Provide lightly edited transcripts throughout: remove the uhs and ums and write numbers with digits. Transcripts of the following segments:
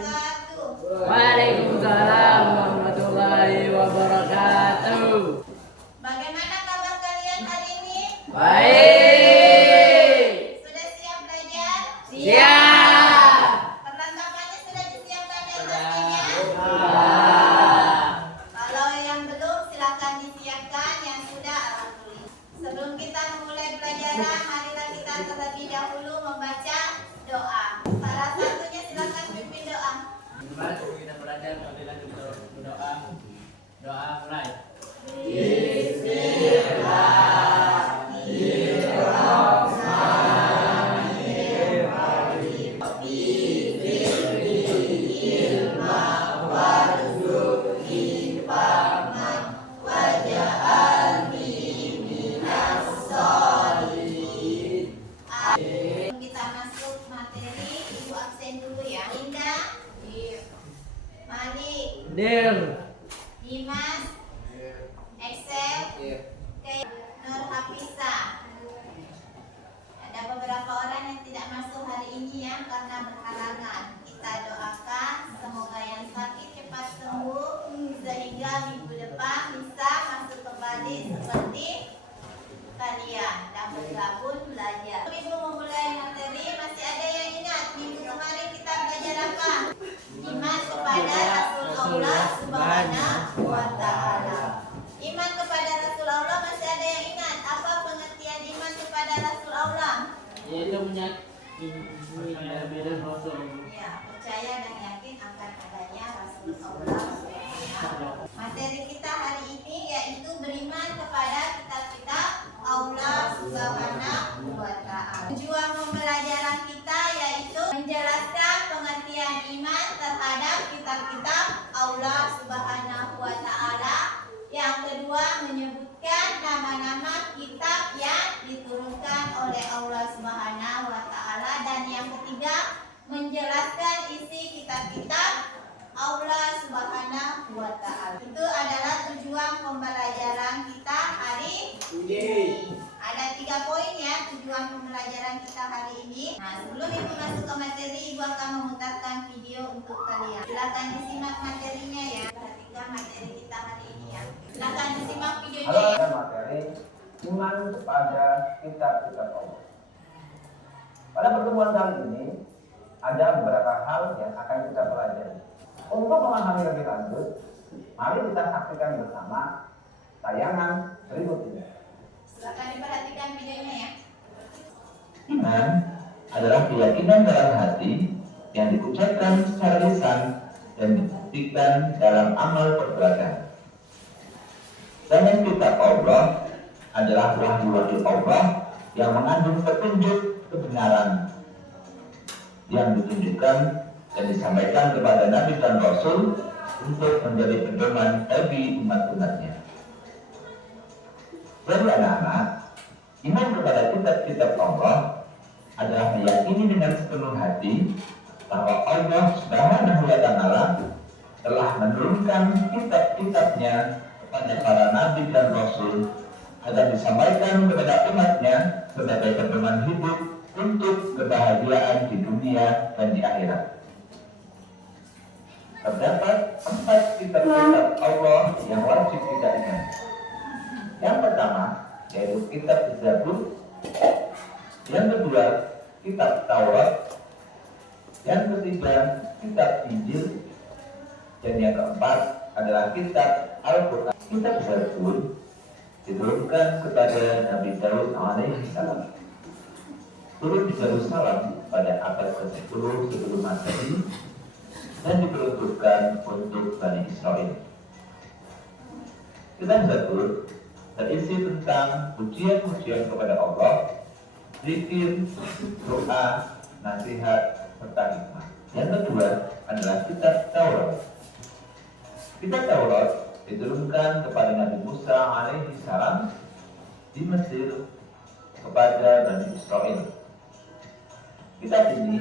wabarakatuh. Waalaikumsalam warahmatullahi wabarakatuh. Bagaimana kabar kalian hari ini? Baik. Sudah siap belajar? Siap. Perlengkapannya sudah disiapkan yang Sudah. pastinya? Kalau yang belum silakan disiapkan, yang sudah alhamdulillah. Sebelum kita memulai pelajaran, marilah kita terlebih dahulu membaca doa. Salah satunya silakan pimpin doa. Mari kita belajar terlebih dahulu berdoa. Doa mulai. Kita masuk materi, ibu absen dulu ya. Indah, Malik, Dir. Dimas, Excel, Nur Hafisa. Ada beberapa orang yang tidak masuk hari ini ya karena berhalangan. Kita doakan semoga yang sakit cepat sembuh sehingga minggu depan bisa masuk kembali seperti kalian dan bergabung belajar. Ibu memulai materi, masih ada yang ingat minggu kemarin kita belajar apa? Iman kepada Rasulullah Subhanahu wa Ta'ala. Iman kepada Rasulullah, masih ada yang ingat apa pengertian iman kepada Rasulullah? Yaitu menyakini Rasul. Ya, percaya dan yakin akan adanya Rasulullah. Materi kita hari ini yaitu beriman kepada kitab-kitab Allah Subhanahu wa Ta'ala. Tujuan pembelajaran kita yaitu menjelaskan pengertian iman terhadap kitab-kitab Allah Subhanahu wa Ta'ala. Yang kedua, menyebutkan nama-nama kitab yang diturunkan oleh Allah Subhanahu wa Ta'ala. Dan yang ketiga, menjelaskan isi kitab-kitab Allah Subhanahu wa Ta'ala. Itu adalah tujuan pembelajaran kita hari ini. Ada 3 poin ya tujuan pembelajaran kita hari ini. Nah, sebelum ibu masuk ke materi, ibu akan memutarkan video untuk kalian. Silakan disimak materinya ya. Perhatikan materi kita hari ini ya. Silakan disimak videonya Halo, ya. ada materi iman kepada kitab-kitab Allah. Pada pertemuan kali ini ada beberapa hal yang akan kita pelajari. Untuk memahami lebih lanjut, mari kita saksikan bersama tayangan berikut ini. Silakan diperhatikan videonya ya. Iman adalah keyakinan dalam hati yang diucapkan secara lisan dan dibuktikan dalam amal perbuatan. Sedangkan kitab Allah adalah wahyu Allah yang mengandung petunjuk kebenaran yang ditunjukkan dan disampaikan kepada Nabi dan Rasul untuk menjadi pedoman bagi umat-umatnya. Jadi anak-anak, iman kepada kitab-kitab Allah adalah meyakini dengan sepenuh hati bahwa Allah Subhanahu wa Ta'ala telah menurunkan kitab-kitabnya kepada para nabi dan rasul agar disampaikan kepada umatnya sebagai pedoman hidup untuk kebahagiaan di dunia dan di akhirat. Terdapat 4 kitab-kitab Allah yang wajib kita ingat. Yang pertama yaitu kitab Zabur, yang kedua kitab Taurat, yang ketiga kitab Injil, dan yang keempat adalah kitab Al-Quran. Kitab Zabur diturunkan kepada Nabi Daud alaihi salam. Turun di Yerusalem pada abad ke-10 sebelum Masehi dan diperuntukkan untuk Bani Israel. Kitab Zabur terisi tentang pujian-pujian kepada Allah, zikir, doa, nasihat, serta hikmah. Yang kedua adalah kitab Taurat. Kitab Taurat diturunkan kepada Nabi Musa alaihi salam di Mesir kepada Bani Israel. Kitab ini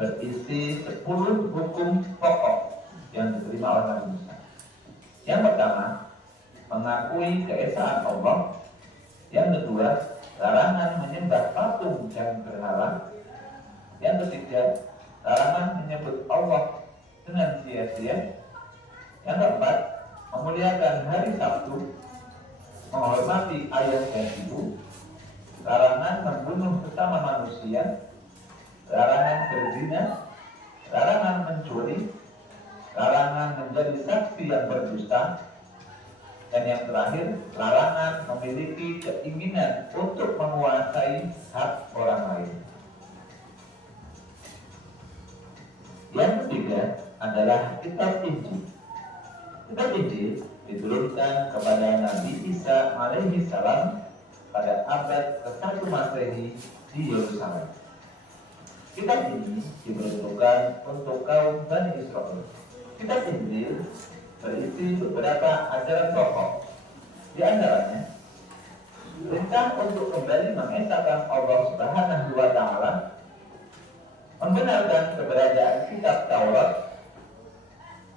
berisi 10 hukum pokok yang diterima oleh Nabi Musa. Yang pertama, mengakui keesaan Allah. Yang kedua, larangan menyembah patung dan berhala. Yang ketiga, larangan menyebut Allah sia-sia. Yang keempat, memuliakan hari Sabtu, menghormati ayah dan ibu, larangan membunuh sesama manusia, larangan berzina, larangan mencuri, larangan menjadi saksi yang berdusta, dan yang terakhir, larangan memiliki keinginan untuk menguasai hak orang lain. Yang ketiga adalah kitab Injil. Kitab Injil diturunkan kepada Nabi Isa alaihi salam pada abad ke-1 Masehi di Yerusalem. Kitab ini diperuntukkan untuk kaum Bani Israel. Kitab Injil berisi beberapa ajaran pokok. Di antaranya, perintah untuk kembali mengesahkan Allah Subhanahu wa Ta'ala, membenarkan keberadaan kitab Taurat,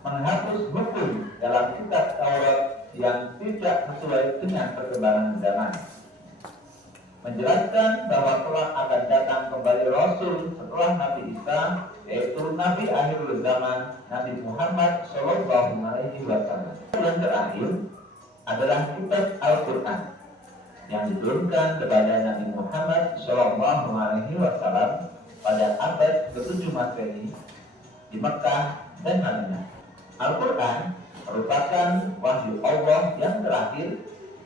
menghapus hukum dalam kitab Taurat yang tidak sesuai dengan perkembangan zaman, menjelaskan bahwa telah akan datang kembali Rasul setelah Nabi Isa, yaitu Nabi akhir zaman, Nabi Muhammad Shallallahu Alaihi Wasallam. Yang terakhir adalah kitab Al-Quran yang diturunkan kepada Nabi Muhammad Shallallahu Alaihi Wasallam pada abad ke-7 Masehi di Mekah dan Madinah. Al-Quran merupakan wahyu Allah yang terakhir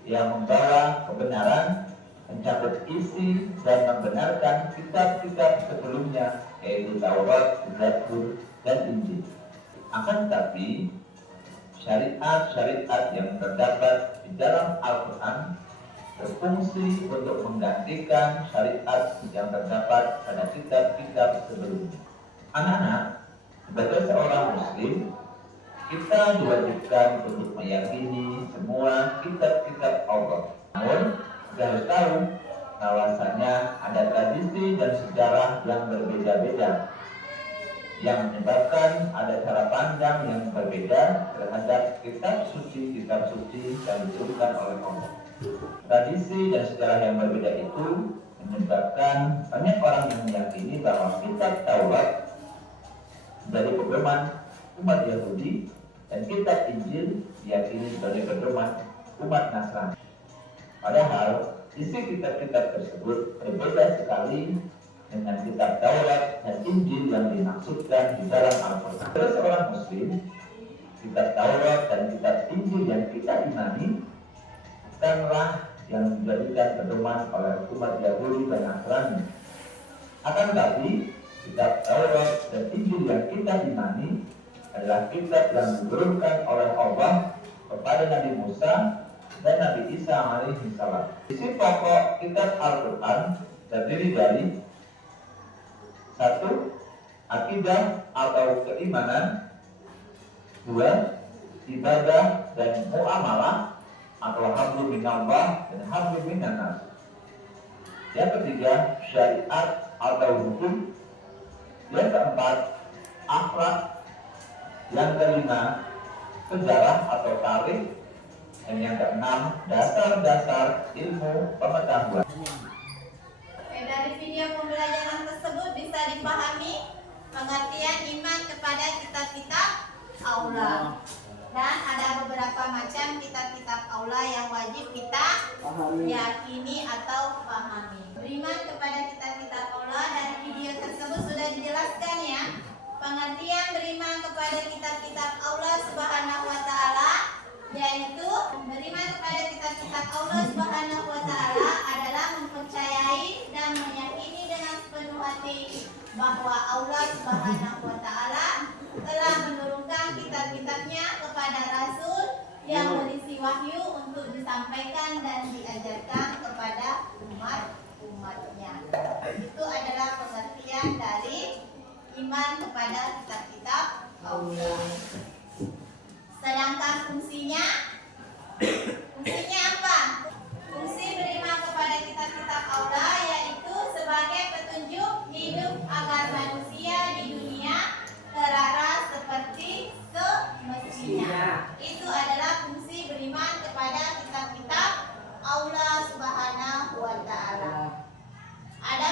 yang membawa kebenaran, mencakup isi dan membenarkan kitab-kitab sebelumnya, yaitu Taurat, Zabur, dan Injil. Akan tetapi, syariat-syariat yang terdapat di dalam Al-Quran berfungsi untuk menggantikan syariat yang terdapat pada kitab-kitab sebelumnya. Anak-anak, sebagai seorang muslim, kita diwajibkan untuk meyakini semua kitab-kitab Allah. Namun, kita harus tahu bahwasanya ada tradisi dan sejarah yang berbeda-beda yang menyebabkan ada cara pandang yang berbeda terhadap kitab suci yang diturunkan oleh Allah. Tradisi dan sejarah yang berbeda itu menyebabkan banyak orang yang meyakini bahwa kitab Taurat menjadi pedoman umat Yahudi dan kitab Injil diyakini sebagai pedoman umat Nasrani. Padahal isi kitab-kitab tersebut berbeda sekali dengan kitab Taurat dan Injil yang dimaksudkan di dalam Al-Quran. Sebagai seorang muslim, kitab Taurat dan kitab Injil yang kita imani bukanlah yang dijadikan pedoman oleh umat Yahudi dan Nasrani. Akan tetapi, kitab Taurat dan Injil yang kita imani adalah kitab yang diturunkan oleh Allah kepada Nabi Musa dan Nabi Isa alaihi salam. Isi pokok kitab Al-Quran terdiri dari 1. Akidah atau keimanan, 2. Ibadah dan muamalah atau hamdu minallah dan hamdu minannas. Yang ketiga, syariat atau hukum. Yang keempat, akhlak. Yang kelima, sejarah atau tarikh. Dan yang keenam, dasar-dasar ilmu pengetahuan. Dari video pembelajaran tersebut bisa dipahami pengertian iman kepada kitab-kitab Allah. Dan ada beberapa macam kitab-kitab Allah yang wajib kita yakini atau pahami. Beriman kepada kitab-kitab Allah, dari video tersebut sudah dijelaskan ya. Pengertian beriman kepada kitab-kitab Allah Subhanahu wa Ta'ala, yaitu beriman kepada kitab-kitab Allah Subhanahu wa Ta'ala adalah mempercayai dan meyakini dengan sepenuh hati bahwa Allah Subhanahu wa Ta'ala telah menurunkan kitab-kitabnya kepada Rasul yang berisi wahyu untuk disampaikan dan diajarkan kepada umat-umatnya. Itu adalah pengertian dari iman kepada kitab-kitab Allah. Sedangkan fungsinya apa? Fungsi beriman kepada kitab-kitab Allah yaitu sebagai petunjuk hidup agar manusia di dunia terarah seperti semestinya. Itu adalah fungsi beriman kepada kitab-kitab Allah Subhanahu wa Ta'ala. Ada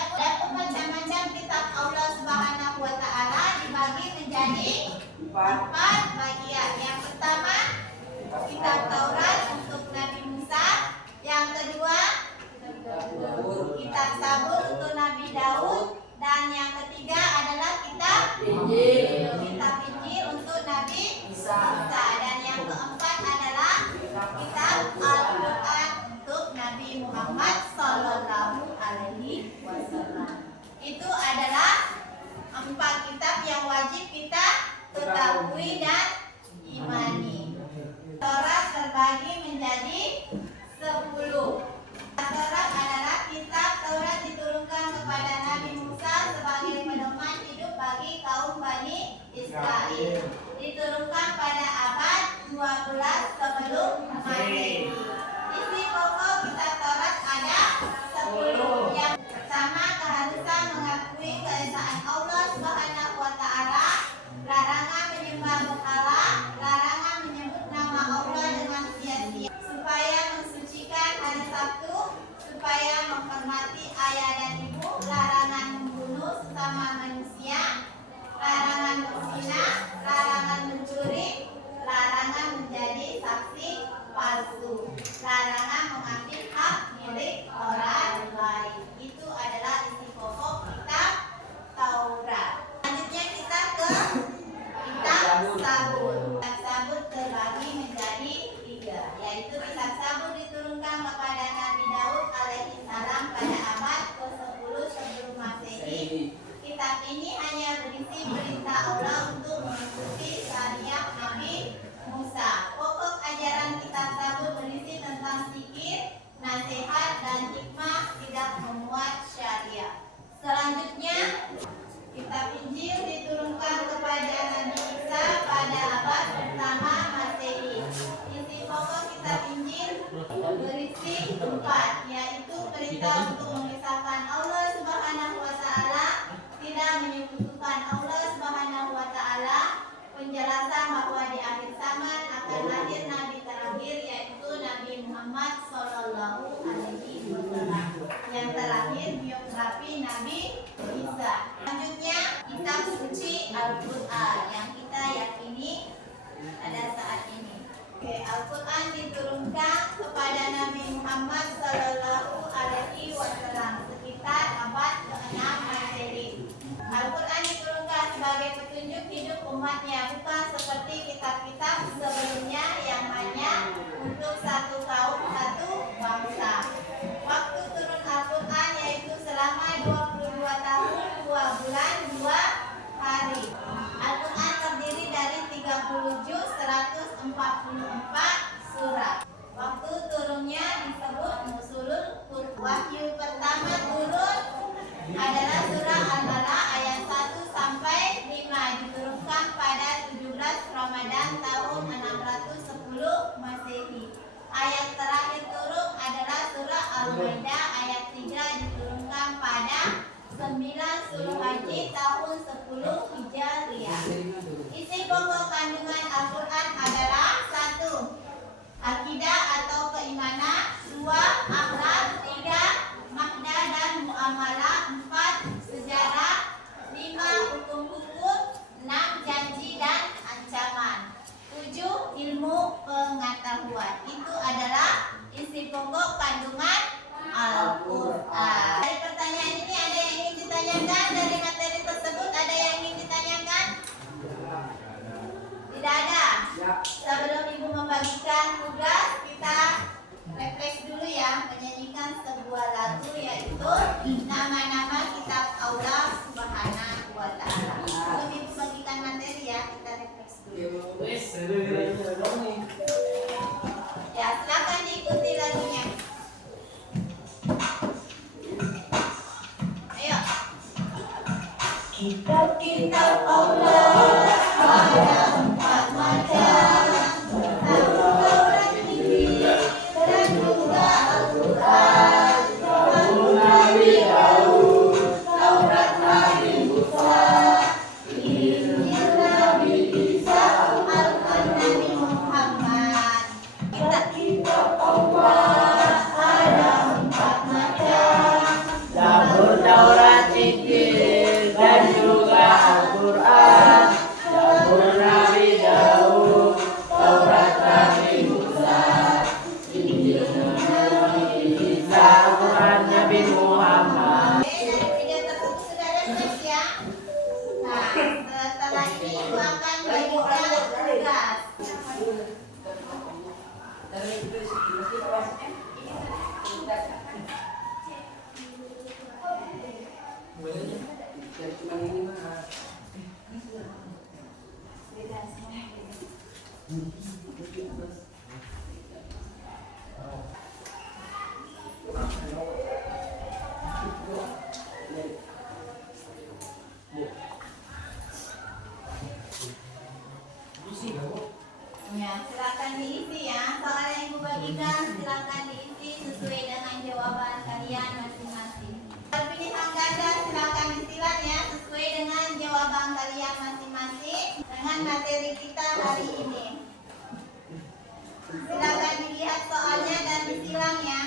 macam-macam kitab Allah Subhanahu wa Ta'ala dibagi menjadi Empat bagian. Yang pertama, kitab Taurat untuk Nabi Musa. Yang kedua, kitab Zabur untuk Nabi Daud. Dan yang ketiga adalah kitab Injil untuk Nabi Isa. Dan yang keempat adalah kitab Al-Quran untuk Nabi Muhammad Sallallahu Alaihi Wasallam. Itu adalah 4 kitab yang wajib kita ketahui dan imani. Taurat terbagi menjadi 10. Taurat adalah kitab Taurat diturunkan kepada Nabi Musa sebagai pedoman hidup bagi kaum Bani Israel. Diturunkan pada abad 12 sebelum Masehi. Isi pokok kitab Taurat ada 10. Yang pertama, keharusan mengakui keesaan Allah Subhanahu wa taala, larangan menyembah berhala, larangan menyebut nama Allah dengan sia-sia, supaya mensucikan hari Sabtu, supaya menghormati ayah dan ibu, larangan membunuh sesama manusia, larangan berzina, larangan mencuri, larangan menjadi saksi palsu, larangan mengambil hak milik orang lain. Itu adalah isi pokok kitab Taurat. Selanjutnya kita ke kitab Zabur. Kitab Zabur terbagi menjadi 3, yaitu kitab Zabur diturunkan kepada Nabi Daud alaihi salam pada abad ke-10 sebelum Masehi. Kitab ini hanya berisi perintah Allah untuk mengikuti syariat Nabi Musa. Pokok ajaran kitab Zabur berisi tentang zikir, nasihat, dan hikmah, tidak memuat syariat. Selanjutnya, kitab Injil diturunkan kepada Nabi Isa pada abad pertama Masehi. Isi pokok kitab Injil berisi 4, yaitu perintah untuk mengisahkan Allah Subhanahu wa taala, tidak menyekutukan Allah Subhanahu wa taala, penjelasan bahwa di akhir zaman akan lahir nabi terakhir, yaitu Nabi Muhammad Sallallahu Alaihi Wasallam. Yang terakhir, biografi Nabi Isa. Selanjutnya, kitab suci Al-Quran yang kita yakini pada saat ini. Al-Quran diturunkan kepada Nabi Muhammad Sallallahu Alaihi Wasallam sekitar abad ke-6 Masehi. Al-Quran diturunkan sebagai petunjuk hidup umatnya, bukan seperti kitab-kitab sebelumnya yang hanya untuk satu kaum, satu bangsa. Waktu turun Al-Quran yaitu selama 22 tahun, 2 bulan, 2 hari. Al-Quran terdiri dari 30 juz, 144 surat. Waktu turunnya disebut Nuzulul Quran. Wahyu pertama turun adalah surah Al-Baqarah ayat 1 sampai 5, diturunkan pada 17 Ramadan tahun 610 Masehi. Ayat terakhir turun adalah surah Al-Maidah ayat 3, diturunkan pada 9 Zulhijjah tahun 10 Hijriah. Isi pokok kandungan Al-Quran adalah 1. Akidah atau keimanan, 2. Akhlak, 3. Makna dan muamalah, 4. Sejarah, 5. Hukum-hukum, 6. Janji dan ancaman, 7. Ilmu pengetahuan. Itu adalah isi pokok kandungan Al-Quran. Dari pertanyaan ini ada yang ingin ditanyakan? Dari materi tersebut ada yang ingin ditanyakan? Tidak ada? Sebelum Ibu membagikan tugas, kita refresh dulu ya, menyanyikan sebuah lagu yaitu nama-nama kitab Allah Subhanahu wa taala. Sebelum Ibu bagikan materi ya, kita refresh dulu. Ya, silakan diikuti lagunya. Ayo. Kitab-kitab Allah ada 4 macam. Taurat, Injil, dan juga Al-Quran. Nabi Daud, Taurat ibu akan memberikan tugas. Ya, silakan diisi ya. Soal yang ibu bagikan silakan diisi sesuai dengan jawaban kalian masing-masing. Pilihan ganda silakan disilat ya sesuai dengan jawaban kalian masing-masing dengan materi kita hari ini. Silakan dilihat soalnya dan disilang ya.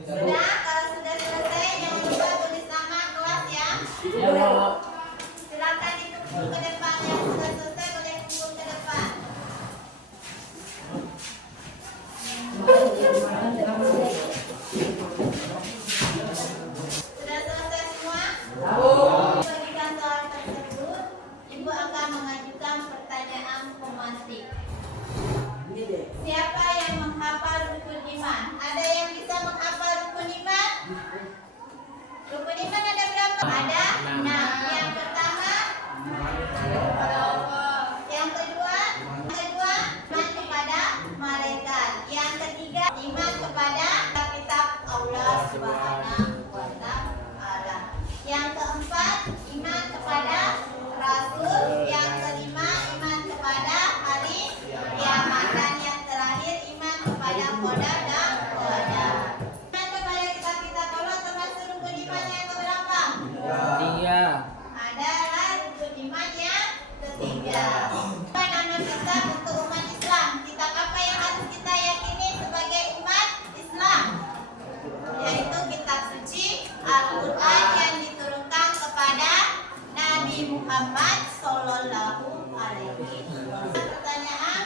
Sudah, kalau sudah selesai jangan lupa tulis nama kelas ya. Ya, Bu. Silakan dikumpul ke depan ya. Sudah selesai boleh kumpul ke depan. Sudah selesai semua? Bagikan soal tersebut, ibu akan mengajukan pertanyaan pematik. Siapa yang menghafal rukun iman? Ada yang bisa menghafal rukun iman? Rukun iman ada berapa? Ada 6. Yang pertama, yang kedua, iman kepada malaikat. Yang ketiga, iman kepada kitab Allah Subhanahu wa Ta'ala. Yang keempat, iman kepada Rasul. Yang kelima, iman kepada hari kiamat. Dan yang terakhir, iman kepada qada dan qadar. Iman kepada kitab-kitab Allah termasuk rukun iman yang keberapa? 3. Adalah rukun iman yang ketiga. Apa nama kitab untuk umat Islam? Kitab apa yang harus kita yakini sebagai umat Islam? Yaitu kitab suci Al-Quran yang diturunkan kepada Nabi Muhammad Sallallahu Alaihi Wasallam. Pertanyaan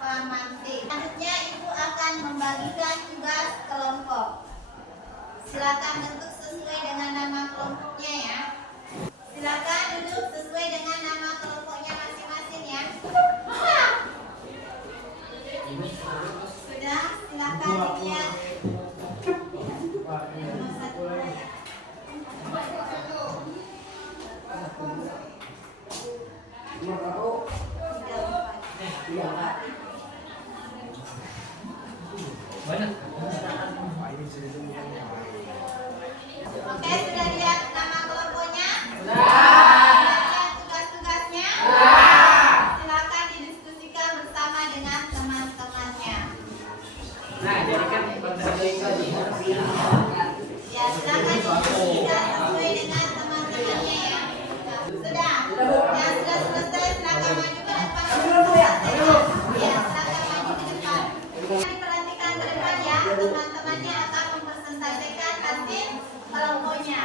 pemantik. Selanjutnya ibu akan membagikan tugas kelompok. Silakan bentuk sesuai dengan nama kelompoknya ya. Silakan duduk sesuai dengan nama kelompoknya masing-masing ya. Sudah, silakan dilihat. Nomor 1 ya. Banyak. Oke, sudah lihat nama kelompoknya? Lihat tugas-tugasnya? Silakan didiskusikan bersama dengan teman-temannya. Nah, jadi kan Ya, silakan didiskusikan sesuai dengan teman-temannya ya. Sudah? Yang sudah selesai silakan maju ke depan. Ya, silakan maju ke depan. Diperhatikan ke depan ya, teman-temannya akan mempresentasikan hasil kelompoknya.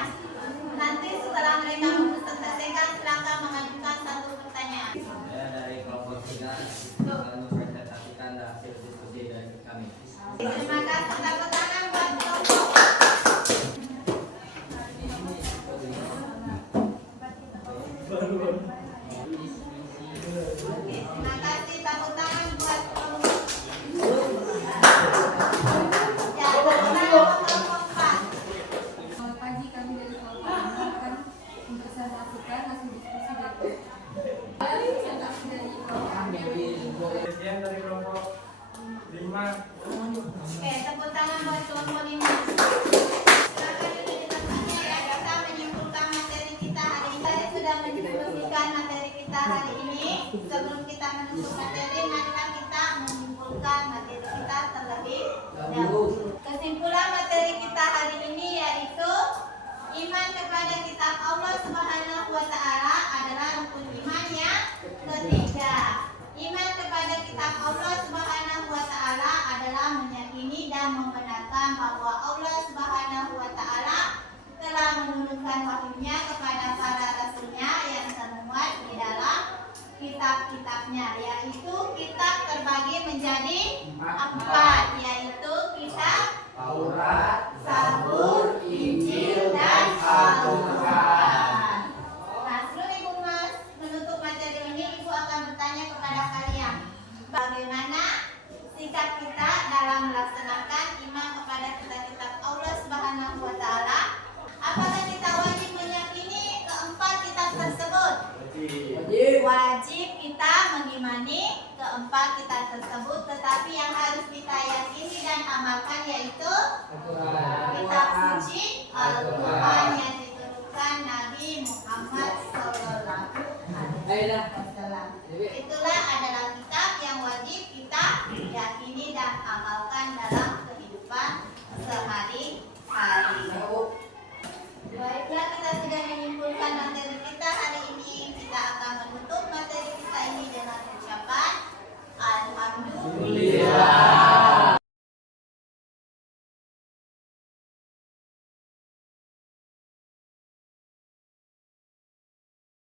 Nanti setelah mereka mempresentasikan, silakan mengajukan satu pertanyaan. saya dari kelompok 3 akan mempresentasikan hasil diskusi dari kami. Terima kasih, tepuk tangan buat kelompok. Oke, terima kasih, tepuk tangan buat kelompok. Ya, tepuk tangan buat kelompok 4. Selamat pagi, kami dari kelompok ini akan mempresentasikan hasil diskusi dari yang kami dari kelompok Sekian dari kelompok 5. Oke, tepuk tangan buat kelompok 5. Silakan duduk di tempatnya ya, kita menyimpulkan materi kita hari ini. Tadi sudah mendiskusikan materi kita hari ini. Sebelum kita menutup materi, marilah kita menyimpulkan materi kita terlebih dahulu. Kesimpulan materi kita hari ini yaitu iman kepada kitab Allah Subhanahu wa Ta'ala adalah rukun iman yang ketiga. Iman kepada kitab Allah Subhanahu wa Ta'ala adalah meyakini dan membenarkan bahwa Allah Subhanahu wa Ta'ala telah menurunkan wahyunya kepada para rasulnya yang termuat di dalam kitab-kitabnya, yaitu kitab terbagi menjadi 4, yaitu kitab dan amalkan, yaitu kitab suci Al-Quran yang diturunkan Nabi Muhammad Sallallahu Alaihi Wasallam. Itulah adalah kitab yang wajib kita yakini dan amalkan dalam kehidupan sehari-hari. Baiklah, kita sudah menyimpulkan materi kita hari ini. Kita akan menutup materi kita ini dengan ucapan Alhamdulillah.